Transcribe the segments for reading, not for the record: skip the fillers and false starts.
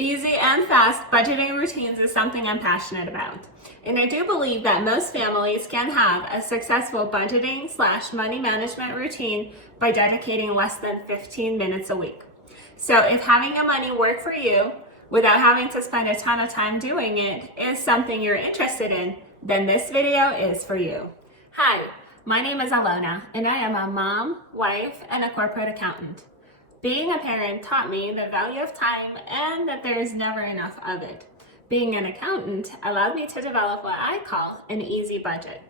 Easy and fast budgeting routines is something I'm passionate about. And I do believe that most families can have a successful budgeting/money management routine by dedicating less than 15 minutes a week. So if having a money work for you without having to spend a ton of time doing it is something you're interested in, then this video is for you. Hi, my name is Alona, and I am a mom, wife, and a corporate accountant. Being a parent taught me the value of time and that there is never enough of it. Being an accountant allowed me to develop what I call an easy budget.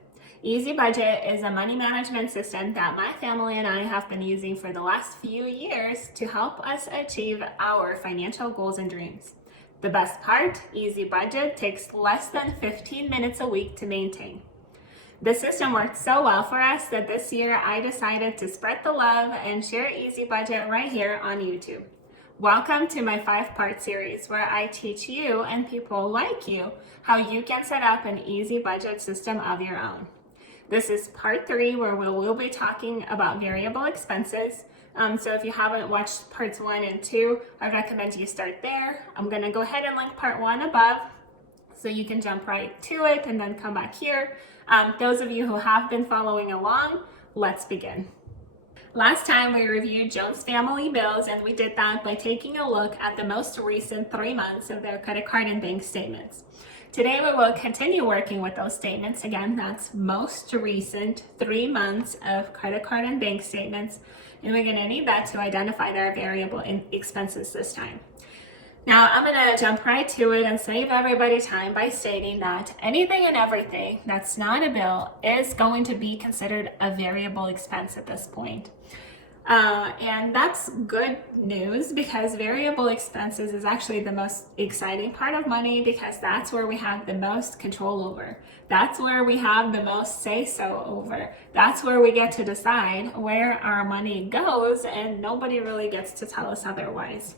Easy Budget is a money management system that my family and I have been using for the last few years to help us achieve our financial goals and dreams. The best part, Easy Budget takes less than 15 minutes a week to maintain. The system worked so well for us that this year I decided to spread the love and share Easy Budget right here on YouTube. Welcome to my 5-part series where I teach you and people like you how you can set up an easy budget system of your own. This is part 3 where we will be talking about variable expenses. So if you haven't watched parts 1 and 2, I recommend you start there. I'm going to go ahead and link part 1 above so you can jump right to it and then come back here. Those of you who have been following along, let's begin. Last time we reviewed Jones family bills, and we did that by taking a look at the most recent 3 months of their credit card and bank statements. Today we will continue working with those statements. Again, that's most recent 3 months of credit card and bank statements, and we're going to need that to identify their variable expenses this time. Now, I'm going to jump right to it and save everybody time by stating that anything and everything that's not a bill is going to be considered a variable expense at this point. And that's good news because variable expenses is actually the most exciting part of money because that's where we have the most control over. That's where we have the most say-so over. That's where we get to decide where our money goes, and nobody really gets to tell us otherwise.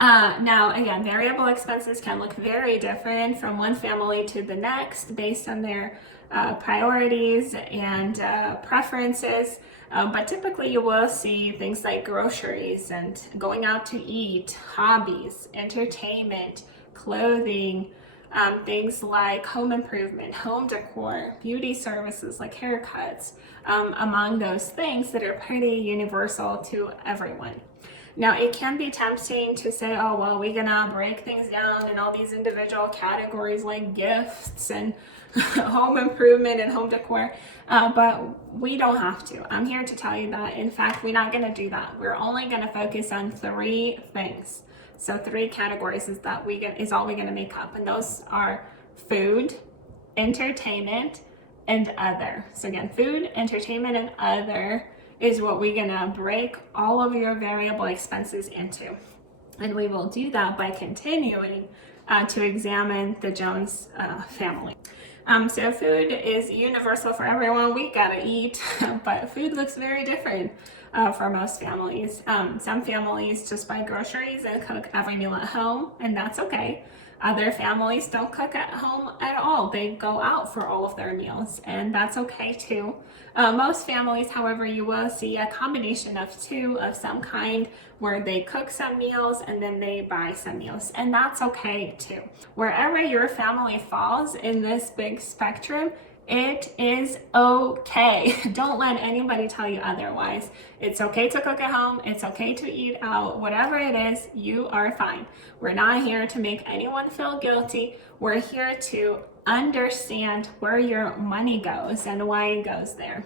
Now, again, variable expenses can look very different from one family to the next based on their priorities and preferences. But typically you will see things like groceries and going out to eat, hobbies, entertainment, clothing, things like home improvement, home decor, beauty services like haircuts, among those things that are pretty universal to everyone. Now, it can be tempting to say, oh, well, we're gonna break things down in all these individual categories like gifts and home improvement and home decor, but we don't have to. I'm here to tell you that, in fact, we're not gonna do that. We're only gonna focus on 3 things. So 3 categories is all we're gonna make up, and those are food, entertainment, and other. So again, food, entertainment, and other is what we're gonna break all of your variable expenses into. And we will do that by continuing to examine the Jones family. So food is universal for everyone. We gotta eat, but food looks very different for most families. Some families just buy groceries and cook every meal at home, and that's okay. Other families don't cook at home at all. They go out for all of their meals, and that's okay too. Most families, however, you will see a combination of 2 of some kind where they cook some meals and then they buy some meals, and that's okay too. Wherever your family falls in this big spectrum, it is okay. Don't let anybody tell you otherwise. It's okay to cook at home. It's okay to eat out. Whatever it is, you are fine. We're not here to make anyone feel guilty. We're here to understand where your money goes and why it goes there.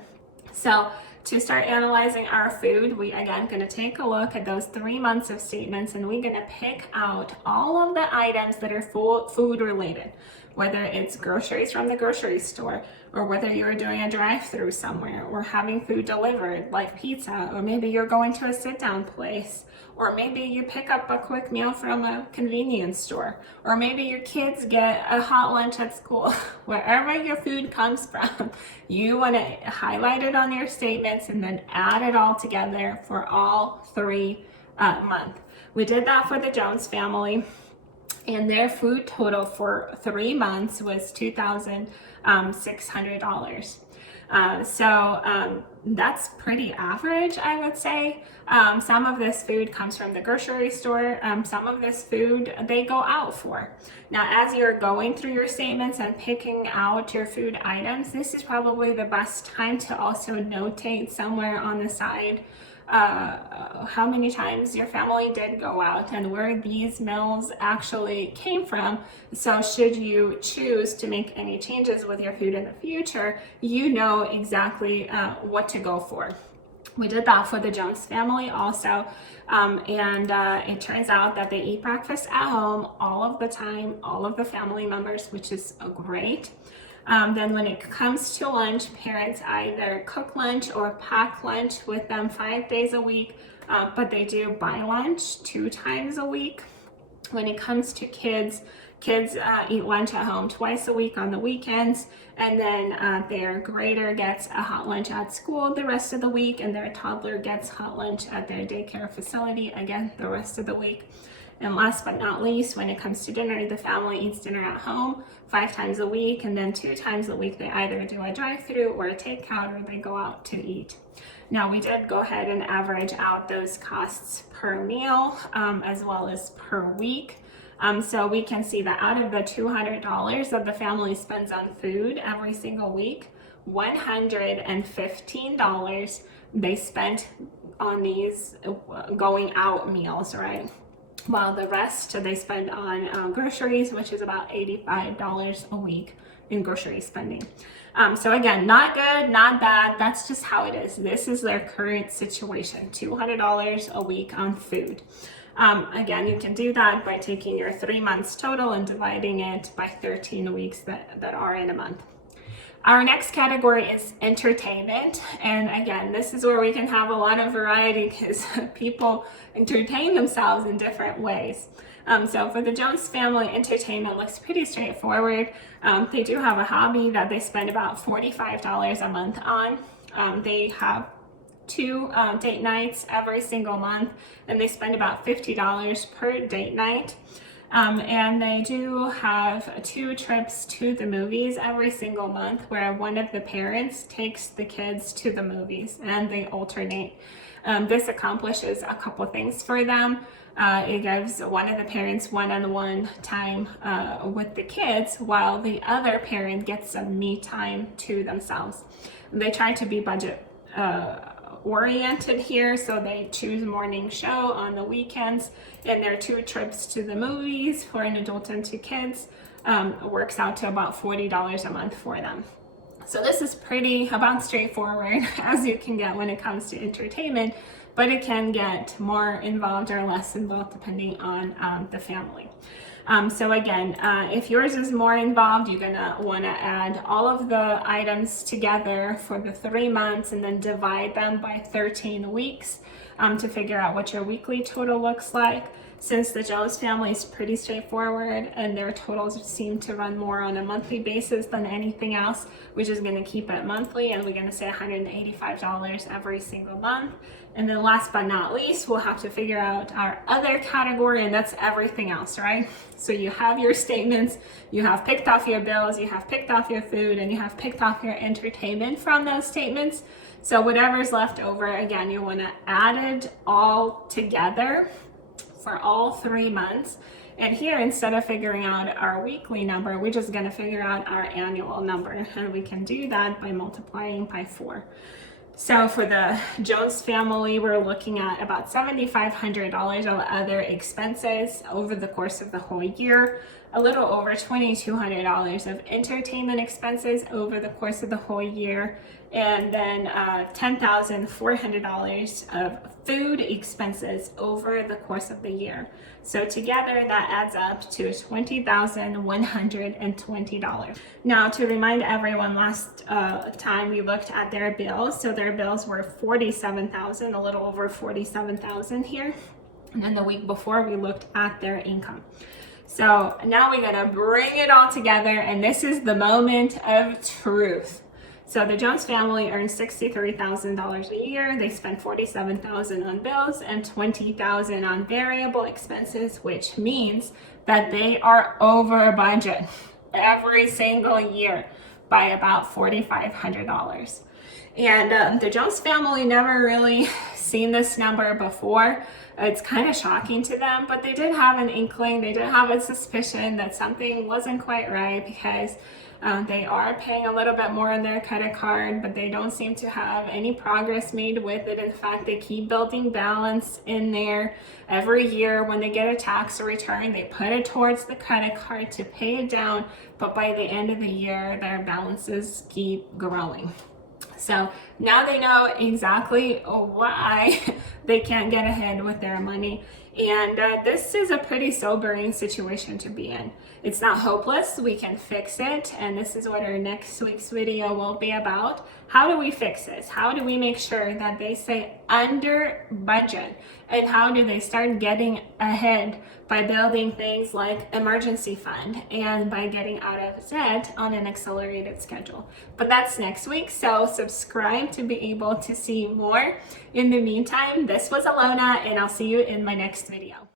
So to start analyzing our food, we again going to take a look at those 3 months of statements, and we're going to pick out all of the items that are food related, whether it's groceries from the grocery store, or whether you're doing a drive-through somewhere, or having food delivered like pizza, or maybe you're going to a sit-down place, or maybe you pick up a quick meal from a convenience store, or maybe your kids get a hot lunch at school. Wherever your food comes from, you want to highlight it on your statements and then add it all together for all 3 months. We did that for the Jones family, and their food total for 3 months was $2,600. That's pretty average, I would say. Some of this food comes from the grocery store. Some of this food they go out for. Now, as you're going through your statements and picking out your food items, this is probably the best time to also notate somewhere on the side how many times your family did go out and where these meals actually came from. So should you choose to make any changes with your food in the future, you know exactly what to go for. We did that for the Jones family also, and it turns out that they eat breakfast at home all of the time, all of the family members, which is great. Then when it comes to lunch, parents either cook lunch or pack lunch with them 5 days a week, but they do buy lunch 2 times a week. When it comes to kids eat lunch at home twice a week on the weekends, and then their grader gets a hot lunch at school the rest of the week, and their toddler gets hot lunch at their daycare facility again the rest of the week. And last but not least, when it comes to dinner, the family eats dinner at home 5 times a week, and then 2 times a week they either do a drive-through or a takeout, or they go out to eat. Now, we did go ahead and average out those costs per meal as well as per week. So we can see that out of the $200 that the family spends on food every single week, $115 they spent on these going out meals, right? While the rest they spend on groceries, which is about $85 a week in grocery spending. So again, not good, not bad. That's just how it is. This is their current situation, $200 a week on food. Again, you can do that by taking your 3 months total and dividing it by 13 weeks that are in a month. Our next category is entertainment. And again, this is where we can have a lot of variety because people entertain themselves in different ways. So for the Jones family, entertainment looks pretty straightforward. They do have a hobby that they spend about $45 a month on. They have 2 date nights every single month, and they spend about $50 per date night. And they do have 2 trips to the movies every single month where one of the parents takes the kids to the movies and they alternate. This accomplishes a couple things for them. It gives one of the parents one-on-one time with the kids while the other parent gets some me time to themselves. They try to be budget oriented here, so they choose morning show on the weekends, and their 2 trips to the movies for an adult and 2 kids works out to about $40 a month for them. So this is pretty about straightforward as you can get when it comes to entertainment, but it can get more involved or less involved depending on the family. So again, if yours is more involved, you're gonna wanna add all of the items together for the 3 months and then divide them by 13 weeks to figure out what your weekly total looks like. Since the Jones family is pretty straightforward and their totals seem to run more on a monthly basis than anything else, we're just gonna keep it monthly, and we're gonna say $185 every single month. And then last but not least, we'll have to figure out our other category, and that's everything else, right? So you have your statements, you have picked off your bills, you have picked off your food, and you have picked off your entertainment from those statements. So whatever's left over, again, you wanna add it all together for all 3 months. And here, instead of figuring out our weekly number, we're just gonna figure out our annual number. And we can do that by multiplying by 4. So for the Jones family, we're looking at about $7,500 of other expenses over the course of the whole year, a little over $2,200 of entertainment expenses over the course of the whole year, and then $10,400 of food expenses over the course of the year. So together that adds up to $20,120. Now, to remind everyone, last time we looked at their bills, so their bills were $47,000, a little over $47,000 here. And then the week before we looked at their income. So now we're gonna bring it all together, and this is the moment of truth. So the Jones family earns $63,000 a year. They spend $47,000 on bills and $20,000 on variable expenses, which means that they are over budget every single year by about $4,500. And the Jones family never really seen this number before. It's kind of shocking to them, but they did have an inkling, they did have a suspicion that something wasn't quite right, because they are paying a little bit more on their credit card, but they don't seem to have any progress made with it. In fact, they keep building balance in there. Every year when they get a tax return, they put it towards the credit card to pay it down, but by the end of the year, their balances keep growing. So now they know exactly why they can't get ahead with their money. And this is a pretty sobering situation to be in. It's not hopeless, we can fix it. And this is what our next week's video will be about. How do we fix this? How do we make sure that they stay under budget? And how do they start getting ahead by building things like emergency fund and by getting out of debt on an accelerated schedule? But that's next week, so subscribe to be able to see more. In the meantime, this was Alona, and I'll see you in my next video.